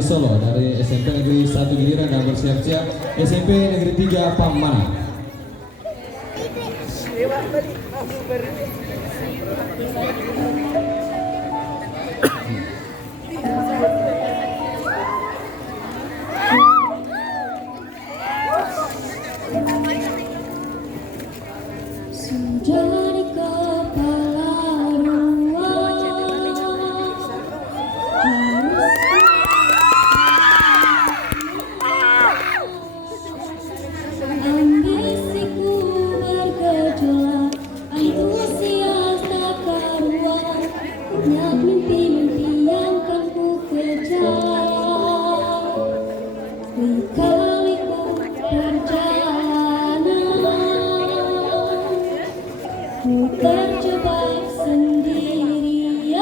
Solo dari SMP Negeri 1 Giliran dan bersiap-siap SMP Negeri 3 Pamana. Sudah di kepala ambisiku bergejolak, antusias tak karuan, banyak mimpi-mimpi yang kan ku kejar. Lika-liku perjalanan, ku terjebak sendirian,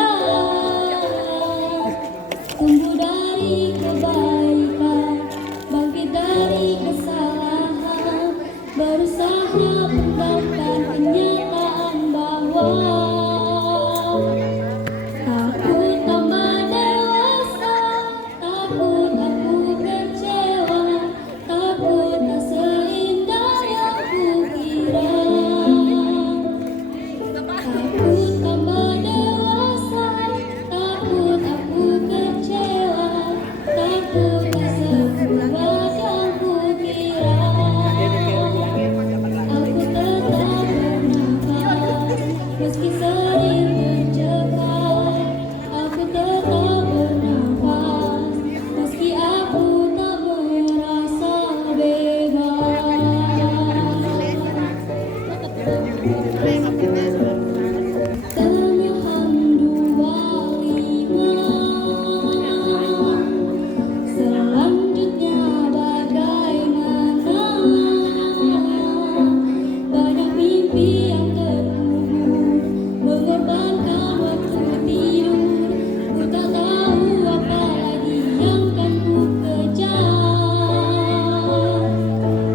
tumbuh dari kebaikan, bangkit dari kesalahan, berusaha menemukan kenyataan bahwa takut tambah dewasa, takut aku kecewa, takut tak seindah yang kukira. Takut tambah dewasa, takut aku kecewa, takut tak sekuat yang kukira. Aku tetap bernafas, meski sering terjebak. Aku tetap bernafas, meski aku tak merasa bebas. Temuan 25, selanjutnya bagaimana? Banyak mimpi yang terkubur, mengorbankan waktu tidur. Ku tak tahu apa lagi yang kan ku kejar.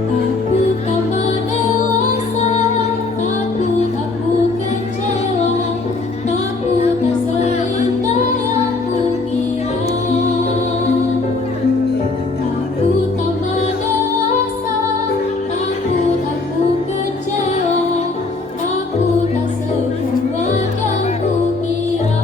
Takut tambah dewasa, takut aku kecewa, takut tak seindah yang kukira. Takut tambah dewasa, takut aku kecewa, takut tak sekuat yang kukira.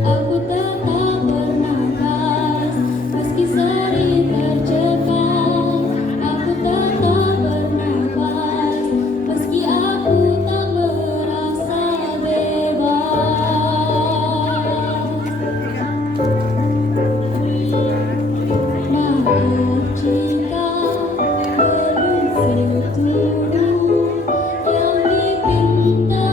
Aku tetap bernafas, meski sering terjebak. Aku tetap bernafas, meski aku tak merasa bebas. Maaf jika belum seluruh yang dipinta.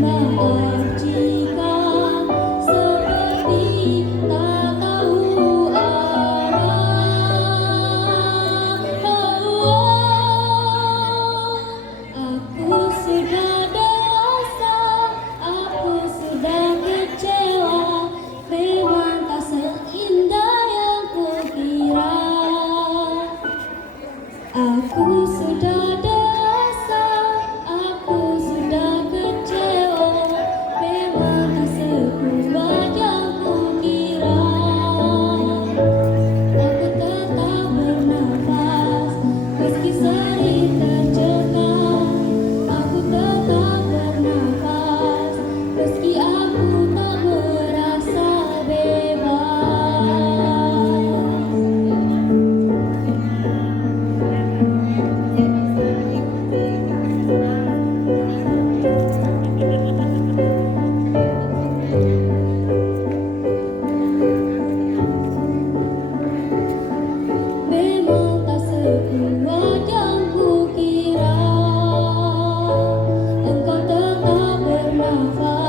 Maaf jika seperti tak tahu arah. Aku sudah dewasa, aku sudah kecewa, memang tak seindah yang kukira. Aku sudah dewasa, aku sudah kecewa, memang tak sekuat yang kukira. Aku tetap bernafas, meski sering terjebak. Aku tetap bernafas, meski aku tak merasa memang tak sekuat yang kukira. Engkau tetap bernafas.